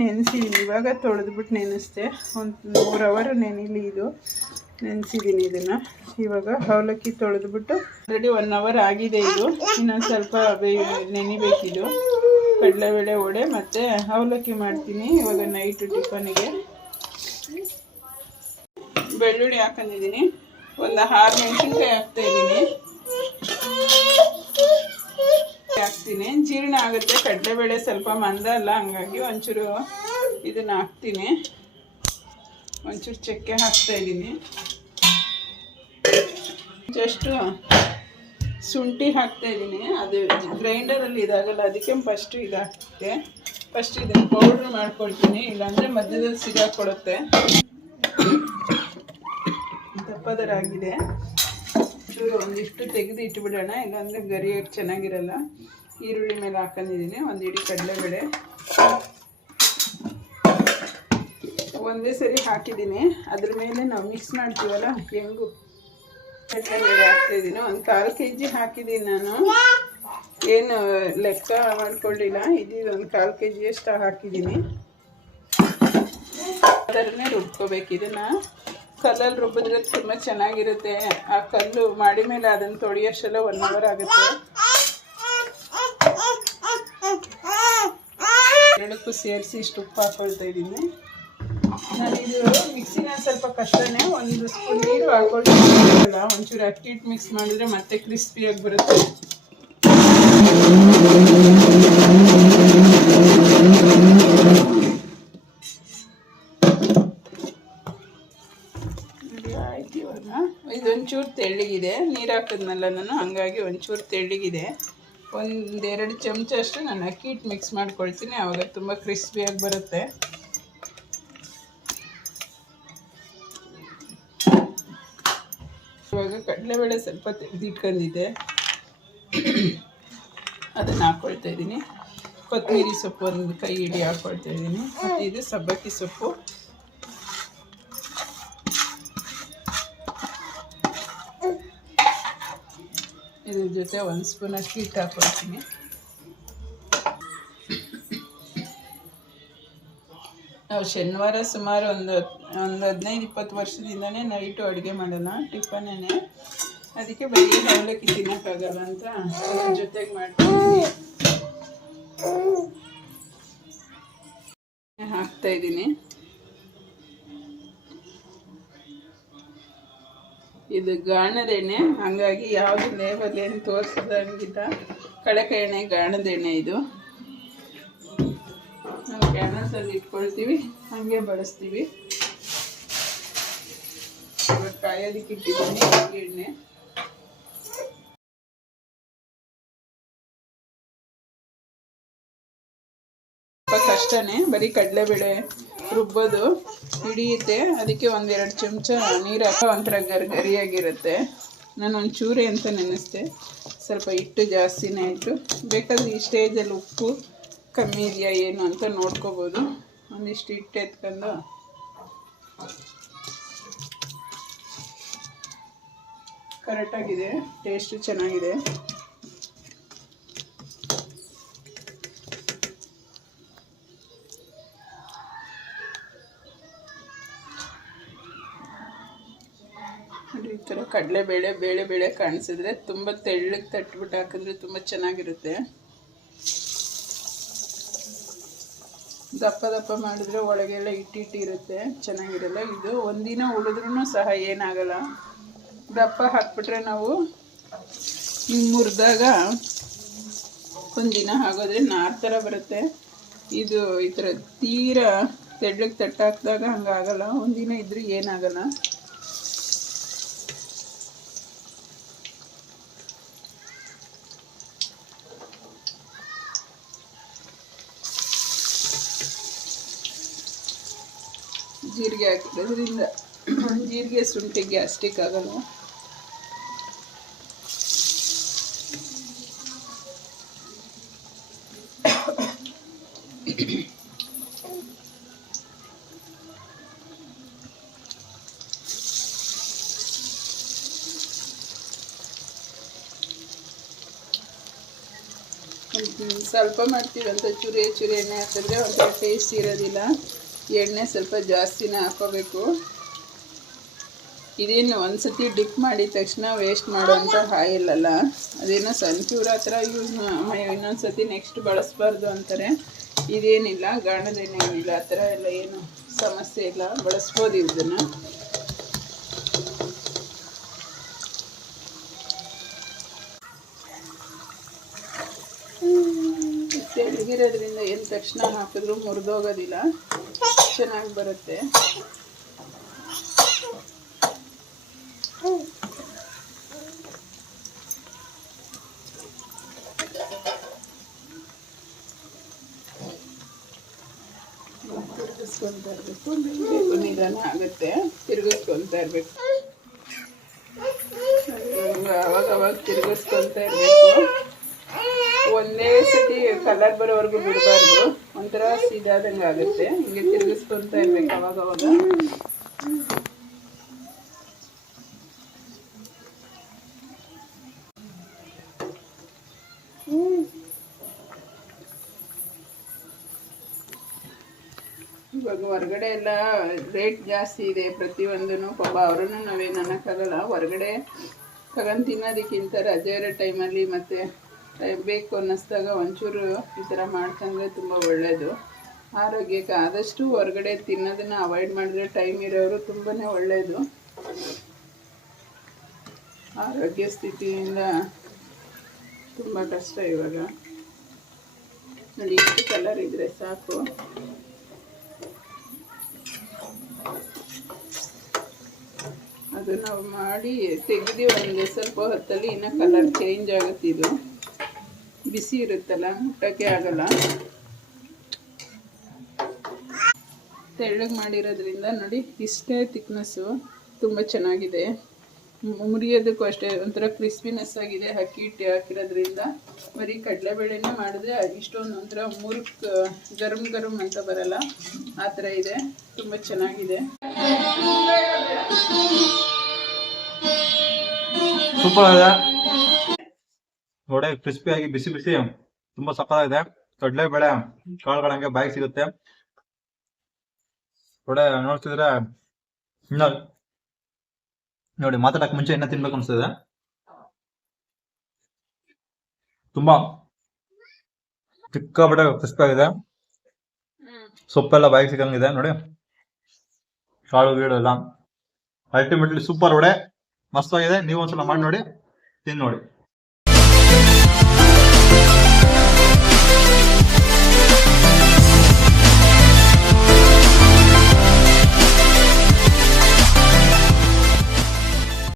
ನೆನೆಸಿದ್ದೀನಿ. ಇವಾಗ ತೊಳೆದ್ಬಿಟ್ಟು ನೆನೆಸ್ದೆ. ಒಂದು 3 ಅವರ್ ನೆನಿಲಿ ಇದು ನೆನೆಸಿದ್ದೀನಿ. ಇದನ್ನು ಇವಾಗ ಅವಲಕ್ಕಿ ತೊಳೆದ್ಬಿಟ್ಟು ಆಲ್ರೆಡಿ 1 ಅವರ್ ಆಗಿದೆ. ಇದು ಇನ್ನೊಂದು ಸ್ವಲ್ಪ ನೆನಿಬೇಕಿದು. ಕಡಲೆಬೇಳೆ ವಡೆ ಮತ್ತು ಅವಲಕ್ಕಿ ಮಾಡ್ತೀನಿ ಇವಾಗ ನೈಟು ಟಿಫನಿಗೆ. ಬೆಳ್ಳುಳ್ಳಿ ಹಾಕೊಂಡಿದ್ದೀನಿ. ಒಂದು 6 ಮೆಣಸಿನ್ಕಾಯಿ ಹಾಕ್ತೀನಿ. ಜೀರ್ಣ ಆಗುತ್ತೆ. ಕಡಲೆಬೇಳೆ ಸ್ವಲ್ಪ ಮಂದ ಅಲ್ಲ, ಹಂಗಾಗಿ ಒಂಚೂರು ಇದನ್ನು ಹಾಕ್ತೀನಿ. ಒಂಚೂರು ಚಕ್ಕೆ ಹಾಕ್ತಾಯಿದ್ದೀನಿ. ಜಸ್ಟು ಶುಂಠಿ ಹಾಕ್ತಾಯಿದ್ದೀನಿ. ಅದು ಗ್ರೈಂಡರಲ್ಲಿ ಇದಾಗಲ್ಲ, ಅದಕ್ಕೆ ಫಸ್ಟು ಇದಾಗ್ತದೆ. ಫಸ್ಟ್ ಇದನ್ನು ಪೌಡ್ರ್ ಮಾಡ್ಕೊಳ್ತೀನಿ, ಇಲ್ಲಾಂದರೆ ಮಧ್ಯದಲ್ಲಿ ಸಿಗಾಕೊಡುತ್ತೆ. ದಪ್ಪದರಾಗಿದೆ. ಚೂರು ಒಂದಿಷ್ಟು ತೆಗೆದು ಇಟ್ಬಿಡೋಣ, ಇಲ್ಲಾಂದರೆ ಗರಿಯಾಗಿ ಚೆನ್ನಾಗಿರಲ್ಲ. ಈರುಳ್ಳಿ ಮೇಲೆ ಹಾಕೊಂಡಿದ್ದೀನಿ. ಒಂದು ಇಡೀ ಕಡಲೆಬೇಳೆ ಒಂದೇ ಸರಿ ಹಾಕಿದ್ದೀನಿ. ಅದ್ರ ಮೇಲೆ ನಾವು ಮಿಕ್ಸ್ ಮಾಡ್ತೀವಲ್ಲ ಹೆಂಗು, ಕಡಲೆಬೇಳೆ ಹಾಕ್ತಾಯಿದ್ದೀನಿ. ಒಂದು 1/4 kg ಹಾಕಿದ್ದೀನಿ ನಾನು. ಏನು ಲೆಕ್ಕ ಮಾಡ್ಕೊಳ್ಳಿಲ್ಲ. ಇದು ಒಂದು 1/4 kg ಅಷ್ಟು ಹಾಕಿದ್ದೀನಿ. ಅದರನ್ನೇ ರುಬ್ಕೋಬೇಕು. ಇದನ್ನು ಕಲ್ಲಲ್ಲಿ ರುಬ್ಬಿದ್ರೆ ತುಂಬ ಚೆನ್ನಾಗಿರುತ್ತೆ. ಆ ಕಲ್ಲು ಮಾಡಿ ಮೇಲೆ ಅದನ್ನು ತೊಳೆಯೋಷ್ಟೆಲ್ಲ 1 ಅವರ್ ಆಗುತ್ತೆ. ಎರಡಕ್ಕೂ ಸೇರಿಸಿ ಇಷ್ಟು ಉಪ್ಪು ಹಾಕ್ಕೊಳ್ತಾ ಇದ್ದೀನಿ ನಾನು. ಇದು ಮಿಕ್ಸಿನ ಸ್ವಲ್ಪ ಕಷ್ಟನೇ. 1 ಸ್ಪೂನ್ ನೀರು ಹಾಕ್ಕೊಳ್ತಿಲ್ಲ. ಒಂಚೂರು ಅಕ್ಕಿ ಹಿಟ್ಟು ಮಿಕ್ಸ್ ಮಾಡಿದ್ರೆ ಮತ್ತೆ ಕ್ರಿಸ್ಪಿಯಾಗಿ ಬರುತ್ತೆ. ಆಯ್ತು. ಇವಾಗ ಇದೊಂಚೂರು ತೆಳ್ಳಗಿದೆ. ನೀರು ಹಾಕಿದ್ನಲ್ಲ ನಾನು, ಹಂಗಾಗಿ ಒಂಚೂರು ತೆಳ್ಳಗಿದೆ. 1-2 ಚಮಚ ಅಷ್ಟು ನಾನು ಅಕ್ಕಿ ಹಿಟ್ಟು ಮಿಕ್ಸ್ ಮಾಡ್ಕೊಳ್ತೀನಿ. ಆವಾಗ ತುಂಬ ಕ್ರಿಸ್ಪಿಯಾಗಿ ಬರುತ್ತೆ. ಇವಾಗ ಕಡಲೆಬೇಳೆ ಸ್ವಲ್ಪ ತೆಗೆದಿಟ್ಕೊಂಡಿದ್ದೆ, ಅದನ್ನು ಹಾಕ್ಕೊಳ್ತಾ ಇದ್ದೀನಿ. ಕೊತ್ತಂಬರಿ ಸೊಪ್ಪು 1 ಕೈ ಹಿಡಿ ಹಾಕ್ಕೊಳ್ತಾ ಇದ್ದೀನಿ. ಮತ್ತು ಇದು ಸಬ್ಬಕ್ಕಿ ಸೊಪ್ಪು. ಇದ್ರ ಜೊತೆ 1 ಸ್ಪೂನ್ ಅಕ್ಕಿ ಹಿಟ್ಟು ಹಾಕ್ಕೊಳ್ತೀನಿ. ನಾವು ಶನಿವಾರ ಸುಮಾರು ಒಂದು 15-20 ವರ್ಷದಿಂದನೇ ನೈಟು ಅಡುಗೆ ಮಾಡೋಣ, ಟಿಫನ್ನೇ. ಅದಕ್ಕೆ ಬರೀ ಅವಲಕ್ಕಿ ತಿನ್ನೋಕ್ಕಾಗಲ್ಲ ಅಂತ ಅದ್ರ ಜೊತೆಗೆ ಮಾಡ್ತೀನಿ. ಹಾಕ್ತಾಯಿದ್ದೀನಿ. ಇದು ಗಾಣದ ಎಣ್ಣೆ, ಹಾಗಾಗಿ ಯಾವುದು ಲೇಬಲ್ ಏನು ತೋರಿಸೋದಂಗಿಲ್ಲ. ಕಡಲೆ ಎಣ್ಣೆ, ಗಾಣದ ಎಣ್ಣೆ ಇದು. ನಾವು ಕ್ಯಾನಲ್ಸಲ್ಲಿ ಇಟ್ಕೊಳ್ತೀವಿ, ಹಾಗೆ ಬಳಸ್ತೀವಿ. ಇವಾಗ ಕಾಯೋದಕ್ಕೆ ಇಟ್ಟಿದ್ದೀನಿ ಎಣ್ಣೆ. ಸ್ವಲ್ಪ ಕಷ್ಟನೇ, ಬರೀ ಕಡಲೆಬೇಳೆ ರುಬ್ಬೋದು ಹಿಡಿಯುತ್ತೆ. ಅದಕ್ಕೆ 1-2 ಚಮಚ ನೀರು ಹಾಕೋ ಒಂಥರ ಗರಿಯಾಗಿರುತ್ತೆ. ನಾನು ಒಂಚೂರೇ ಅಂತ ನೆನೆಸ್ದೆ, ಸ್ವಲ್ಪ ಹಿಟ್ಟು ಜಾಸ್ತಿನೇ ಇಟ್ಟು. ಬೇಕಾದ್ರೆ ಈ ಸ್ಟೇಜಲ್ಲಿ ಉಪ್ಪು ಕಮ್ಮಿ ಇದೆಯಾ ಏನು ಅಂತ ನೋಡ್ಕೋಬೋದು. ಒಂದಿಷ್ಟು ಹಿಟ್ಟು ಎತ್ಕೊಂಡು ಕರೆಕ್ಟಾಗಿದೆ, ಟೇಸ್ಟು ಚೆನ್ನಾಗಿದೆ. ಈ ಥರ ಕಡಲೆಬೇಳೆ ಬೇಳೆ ಕಾಣಿಸಿದ್ರೆ ತುಂಬ ತೆಳ್ಳಗೆ ತಟ್ಬಿಟ್ಟು ಹಾಕಿದ್ರೆ ತುಂಬ ಚೆನ್ನಾಗಿರುತ್ತೆ. ದಪ್ಪ ಮಾಡಿದ್ರೆ ಒಳಗೆಲ್ಲ ಹಿಟ್ಟಿರುತ್ತೆ, ಚೆನ್ನಾಗಿರಲ್ಲ. ಇದು ಒಂದಿನ ಉಳಿದ್ರೂ ಸಹ ಏನಾಗಲ್ಲ. ದಪ್ಪ ಹಾಕ್ಬಿಟ್ರೆ ನಾವು ಮುರಿದಾಗ ಒಂದಿನ ಆಗೋದ್ರೆ ನಾರು ಥರ ಬರುತ್ತೆ. ಇದು ಈ ಥರ ತೀರಾ ತೆಳ್ಳಗೆ ತಟ್ಟಾಕಿದಾಗ ಹಂಗಾಗಲ್ಲ. ಒಂದಿನ ಇದ್ರೂ ಏನಾಗಲ್ಲ. ಜೀರಿಗೆ ಹಾಕಿರೋದ್ರಿಂದ ಜೀರಿಗೆ ಶುಂಠಿ ಗ್ಯಾಸ್ಟ್ರಿಕ್ ಆಗಲ್ಲ. ಸ್ವಲ್ಪ ಮಾಡ್ತೀವಂತ ಚೂರಿ ಎಣ್ಣೆ ಹಾಕಿದ್ರೆ ಒಂಥರ ಟೇಸ್ಟ್ ಇರೋದಿಲ್ಲ. ಎಣ್ಣೆ ಸ್ವಲ್ಪ ಜಾಸ್ತಿನೇ ಹಾಕೋಬೇಕು. ಇದೇನು ಒಂದ್ಸತಿ ಡಿಪ್ ಮಾಡಿದ ತಕ್ಷಣ ವೇಸ್ಟ್ ಮಾಡುವಂಥ ಆಯಿಲ್ ಅಲ್ಲ, ಅದೇನೋ ಸನ್ಫ್ಯೂರ್ ಆ ಥರ ಇನ್ನೊಂದ್ಸತಿ ನೆಕ್ಸ್ಟ್ ಬಳಸಬಾರ್ದು ಅಂತಾರೆ. ಇದೇನಿಲ್ಲ, ಗಾಣದೇನು ಏನಿಲ್ಲ, ಆ ಥರ ಎಲ್ಲ ಏನು ಸಮಸ್ಯೆ ಇಲ್ಲ, ಬಳಸ್ಬೋದು ಇದನ್ನು. ತೆಳ್ಳಗಿರೋದ್ರಿಂದ ಏನು ತಕ್ಷಣ ಹಾಕಿದ್ರು ಮುರಿದೋಗೋದಿಲ್ಲ, ಚೆನ್ನಾಗಿ ಬರುತ್ತೆ. ತಿರುಗಿಸ್ಕೊತಾ ಇರಬೇಕು, ನಿಧಾನ ಆಗುತ್ತೆ, ತಿರುಗಿಸ್ಕೊತಾ ಇರಬೇಕು, ಅವಾಗ ತಿರುಗಿಸ್ಕೊತಾ ಇರಬೇಕು. ಒಂದೇ ಸತಿ ಕಲರ್ ಬರೋವರೆಗೂ ಬಿಡಬಾರ್ದು, ಒಂಥರ ಸೀದಾದಂಗೆ ಆಗುತ್ತೆ. ಹಿಂಗೆ ತಿರುಗಿಸ್ಕೊತಾ ಇರ್ಬೇಕು ಅವಾಗವಾಗ. ಇವಾಗ ಹೊರಗಡೆ ಎಲ್ಲ ರೇಟ್ ಜಾಸ್ತಿ ಇದೆ ಪ್ರತಿಯೊಂದೂ. ಪಾಪ ಅವ್ರನ್ನು ನಾವೇನು ಅನ್ನೋಕ್ಕಾಗಲ್ಲ. ಹೊರಗಡೆ ತಗೊಂಡು ತಿನ್ನೋದಕ್ಕಿಂತ ರಜೆ ಇರೋ ಟೈಮಲ್ಲಿ ಮತ್ತು ಬೇಕು ಅನ್ನಿಸ್ದಾಗ ಒಂಚೂರು ಈ ಥರ ಮಾಡ್ಕೊಂಡ್ರೆ ತುಂಬ ಒಳ್ಳೆಯದು ಆರೋಗ್ಯಕ್ಕೆ. ಆದಷ್ಟು ಹೊರಗಡೆ ತಿನ್ನೋದನ್ನು ಅವಾಯ್ಡ್ ಮಾಡಿದ್ರೆ ಟೈಮ್ ಇರೋರು ತುಂಬಾ ಒಳ್ಳೆಯದು. ಆರೋಗ್ಯ ಸ್ಥಿತಿಯಿಂದ ತುಂಬ ಕಷ್ಟ ಇವಾಗ. ನೋಡಿ, ಇಷ್ಟು ಕಲರ್ ಇದ್ದರೆ ಸಾಕು. ಅದು ನಾವು ಮಾಡಿ ತೆಗೆದು ಒಂದು ಸ್ವಲ್ಪ ಹೊತ್ತಲ್ಲಿ ಇನ್ನೂ ಕಲರ್ ಚೇಂಜ್ ಆಗುತ್ತೆ. ಇದು ಬಿಸಿ ಇರುತ್ತಲ್ಲ, ಮುಟ್ಟಕ್ಕೆ ಆಗಲ್ಲ. ತೆಳ್ಳಗೆ ಮಾಡಿರೋದ್ರಿಂದ ನೋಡಿ ಇಷ್ಟೇ ಥಿಕ್ನೆಸ್ಸು, ತುಂಬ ಚೆನ್ನಾಗಿದೆ. ಮುರಿಯೋದಕ್ಕೂ ಅಷ್ಟೇ ಒಂಥರ ಕ್ರಿಸ್ಪಿನೆಸ್ ಆಗಿದೆ. ಅಕ್ಕಿ ಹಿಟ್ಟು ಹಾಕಿರೋದ್ರಿಂದ ಬರೀ ಕಡಲೆಬೇಳೆನೇ ಮಾಡಿದ್ರೆ ಇಷ್ಟೊಂದು ಒಂಥರ ಮುರುಕ್ ಗರಂ ಅಂತ ಬರಲ್ಲ, ಆ ಥರ ಇದೆ. ತುಂಬ ಚೆನ್ನಾಗಿದೆ. ಸೂಪರ್ ಆಗಿದೆ ನೋಡಿ, ಕ್ರಿಸ್ಪಿಯಾಗಿ ಬಿಸಿ ಬಿಸಿ ತುಂಬಾ ಸಕ್ಕತ್ತಾಗಿದೆ. ಕಡಲೆಬೇಳೆ ಕಾಳುಗಳಂಗೆ ಬಾಯಿ ಸಿಗುತ್ತೆ ಒಡೆ. ನೋಡ್ತಿದ್ರೆ ಇನ್ನ ನೋಡಿ, ಮಾತಾಡಕ್ ಮುಂಚೆ ಇನ್ನ ತಿನ್ಬೇಕು ಅನ್ಸ್ತದೆ. ತುಂಬಾ ಚಿಕ್ಕಬಟ್ಟೆ ಕ್ರಿಸ್ಪಿ ಆಗಿದೆ. ಸೊಪ್ಪೆಲ್ಲ ಬಾಯಿಗೆ ಸಿಗಂಗಿದೆ ನೋಡಿ, ಕಾಳು ಗೀಳು ಎಲ್ಲ. ಅಲ್ಟಿಮೇಟ್ಲಿ ಸೂಪರ್ ವಡೆ, ಮಸ್ತ್ ಆಗಿದೆ. ನೀವು ಒಂದ್ಸಲ ಮಾಡಿ ನೋಡಿ, ತಿನ್ ನೋಡಿ.